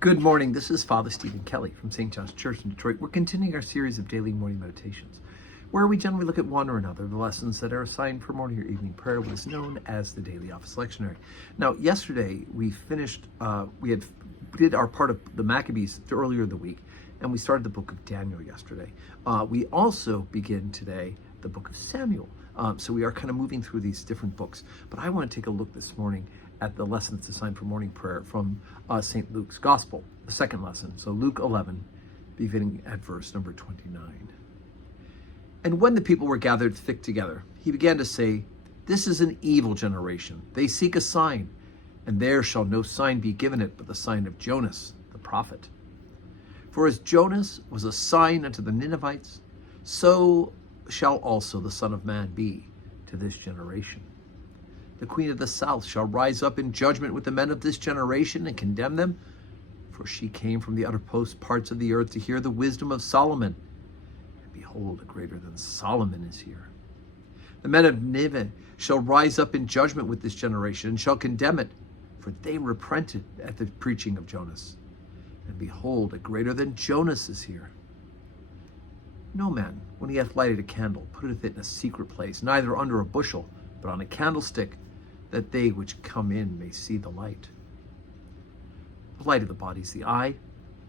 Good morning. This is Father Stephen Kelly from St. John's Church in Detroit. We're continuing our series of daily morning meditations, where we generally look at one or another of the lessons that are assigned for morning or evening prayer, what is known as the Daily Office Lectionary. Now, yesterday we finished, did our part of the Maccabees earlier in the week, and we started the book of Daniel yesterday. We also begin today the book of Samuel. So we are kind of moving through these different books, but I want to take a look this morning at the lesson that's assigned for morning prayer from St. Luke's Gospel, the second lesson. So Luke 11, beginning at verse number 29. And when the people were gathered thick together, he began to say, "This is an evil generation. They seek a sign, and there shall no sign be given it but the sign of Jonas, the prophet. For as Jonas was a sign unto the Ninevites, so shall also the Son of Man be to this generation. The queen of the south shall rise up in judgment with the men of this generation and condemn them, for she came from the uttermost parts of the earth to hear the wisdom of Solomon. And behold, a greater than Solomon is here. The men of Nineveh shall rise up in judgment with this generation and shall condemn it, for they repented at the preaching of Jonas. And behold, a greater than Jonas is here. No man, when he hath lighted a candle, putteth it in a secret place, neither under a bushel, but on a candlestick, that they which come in may see the light. The light of the body is the eye.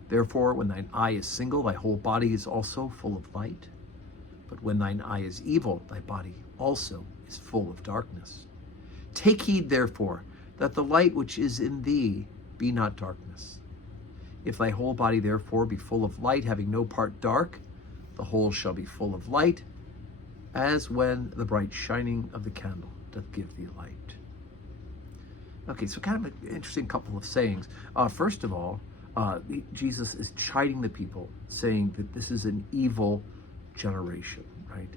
Therefore, when thine eye is single, thy whole body is also full of light. But when thine eye is evil, thy body also is full of darkness. Take heed, therefore, that the light which is in thee be not darkness. If thy whole body therefore be full of light, having no part dark, the whole shall be full of light, as when the bright shining of the candle doth give thee light." Okay, so kind of an interesting couple of sayings. First of all, Jesus is chiding the people, saying that this is an evil generation, right?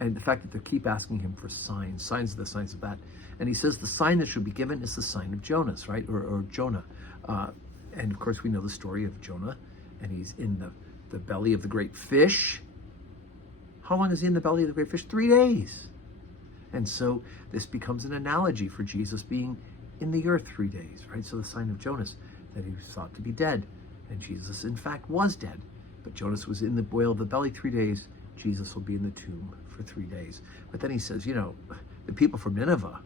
And the fact that they keep asking him for signs of the signs of that. And he says the sign that should be given is the sign of Jonas, right? Or Jonah. And of course, we know the story of Jonah, and he's in the belly of the great fish. How long is he in the belly of the great fish? 3 days. And so this becomes an analogy for Jesus being in the earth 3 days, right? So the sign of Jonas, that he was thought to be dead. And Jesus, in fact, was dead. But Jonas was in the boil of the belly 3 days. Jesus will be in the tomb for 3 days. But then he says, the people from Nineveh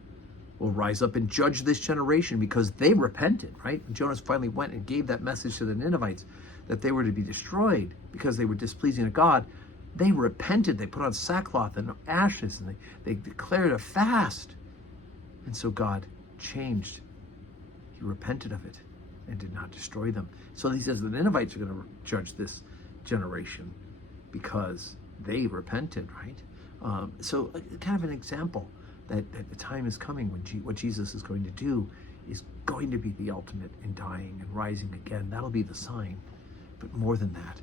will rise up and judge this generation because they repented, right? And Jonas finally went and gave that message to the Ninevites that they were to be destroyed because they were displeasing to God. They repented. They put on sackcloth and ashes, and they declared a fast. And so God changed. He repented of it and did not destroy them. So he says the Ninevites are going to judge this generation because they repented, right? So kind of an example that the time is coming when what Jesus is going to do is going to be the ultimate in dying and rising again. That'll be the sign. But more than that,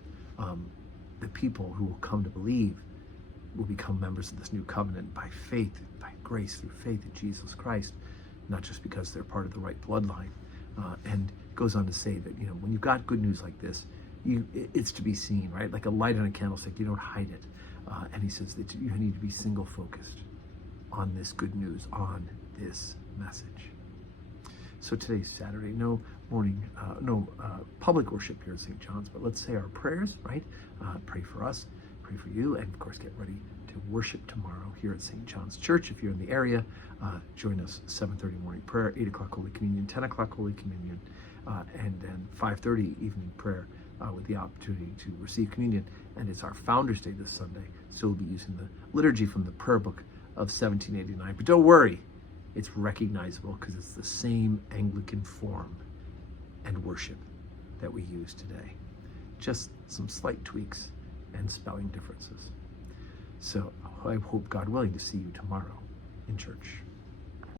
the people who will come to believe will become members of this new covenant by faith, by grace, through faith in Jesus Christ, not just because they're part of the right bloodline. And it goes on to say that, when you've got good news like this, it's to be seen, right? Like a light on a candlestick, you don't hide it. And he says that you need to be single focused on this good news, on this message. So today's Saturday, no public worship here at St. John's, but let's say our prayers, right? Pray for us, pray for you, and of course get ready to worship tomorrow here at St. John's Church. If you're in the area, join us 7:30 morning prayer, 8 o'clock Holy Communion, 10 o'clock Holy Communion, and then 5:30 evening prayer with the opportunity to receive communion. And it's our Founders Day this Sunday, so we'll be using the liturgy from the prayer book of 1789. But don't worry, it's recognizable because it's the same Anglican form and worship that we use today. Just some slight tweaks and spelling differences. So I hope, God willing, to see you tomorrow in church.